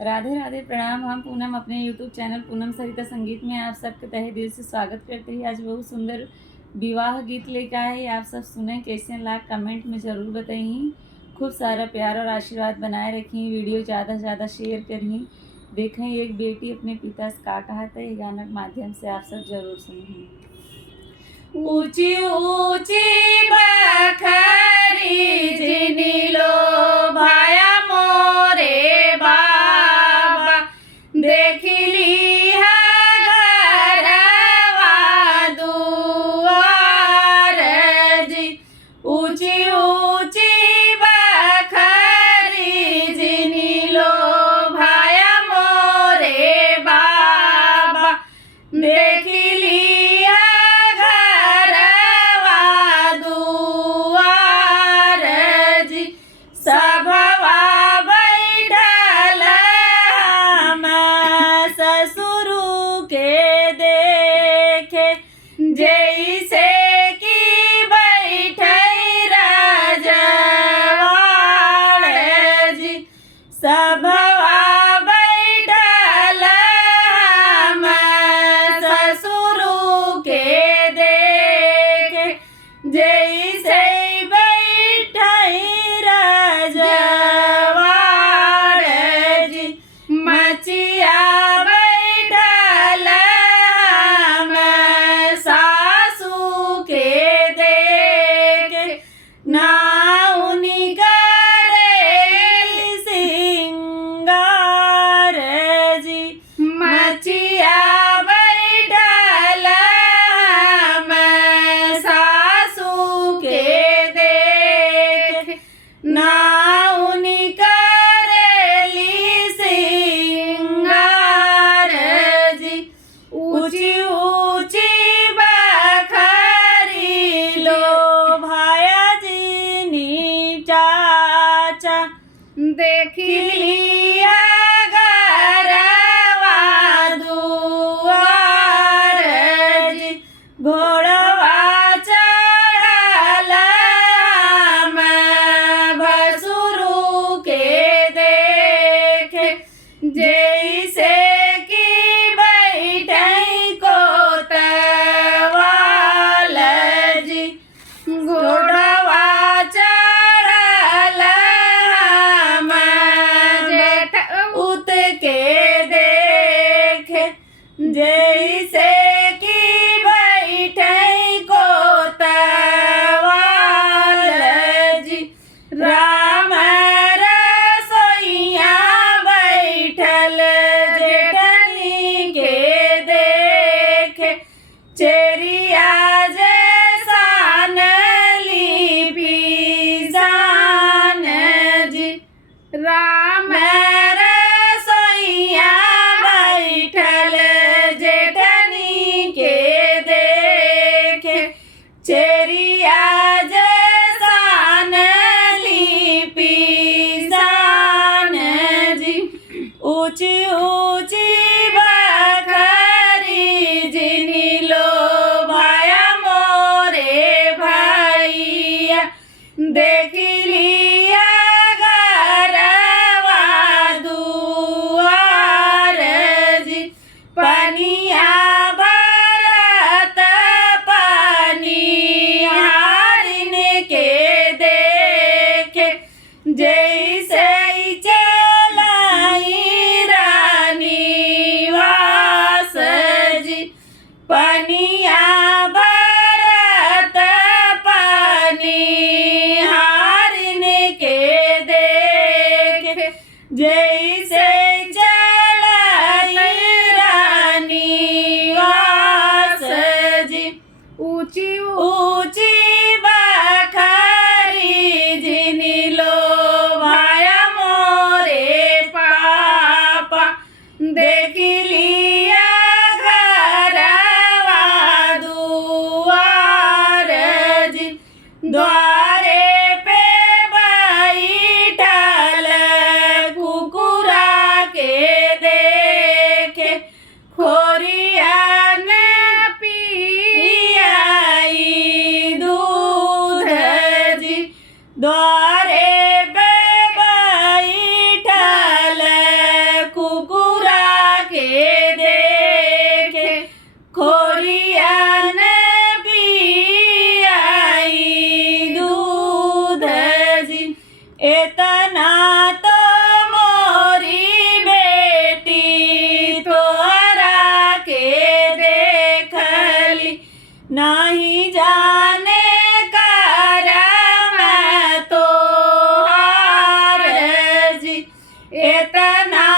राधे राधे, प्रणाम। हम पूनम अपने यूट्यूब चैनल पूनम सरिता संगीत में आप सबके तहे दिल से स्वागत करते हैं। आज बहुत सुंदर विवाह गीत लेकर आए, आप सब सुने कैसे लाख कमेंट में ज़रूर बताइए। खूब सारा प्यार और आशीर्वाद बनाए रखी, वीडियो ज़्यादा से ज़्यादा शेयर करिए। देखें एक बेटी अपने पिता से का कहा था, ये गाना के माध्यम से आप सब जरूर सुनिए। ऊंची ऊंची बखरी जिनी लो भाया मोरे बाबा, देखली है घरवा दुआर जी। ऊंची ऊंची बखरी जिनी लो भाया मोरे बाबा, देखली जैसे कि बैठई राजवाड़ जी, सभवा बैठल हम ससुरु के देखे, जैसे बैठई राजवाड़ जी। मचिया देखली घरवा दुआर जी, घोड़वा चढ़ल हम भसुरु के देखे, जैसे कि बैठई कोतवाल जी। घोड़वा जैसे कि बैठई कोतवाल जी। राम रसोइया बैठल जेठनी के देखे, चेरिया जैसान लिपिसान जी। राम रसोइया बैठल चेरिया जैसान लिपिसान जी। ऊंची ऊंची बखरी जिनी लो भाया मोरे भैया, देखलिया घरवा दुआर जी। पनिया जैसे चलाई रानी वास जी। पनिया भरत पानी हारिन के देखे, जैसे चलाई रानी वास जी। ऊंची ऊंची बखरी जिनी लो देखलिया घरवा दुआर जी। द्वारे पे बैठल कुकुरा इतना